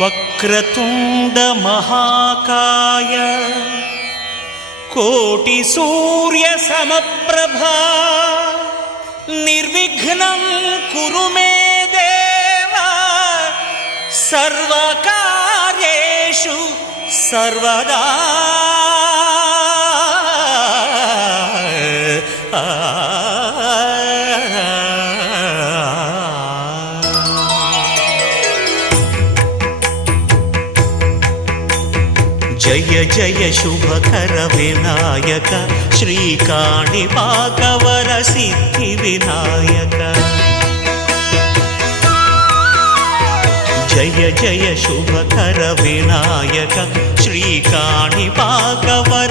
వక్రతుండ మహాకాయ కోటి సూర్య సమప్రభా నిర్విఘ్నం కురు మే దేవ సర్వకార్యేషు సర్వదా. జయ జయ శుభకర వినాయక శ్రీకాణిపాకవర సిద్ధి వినాయక. జయ జయ శుభకర వినాయక శ్రీకాణిపాకవర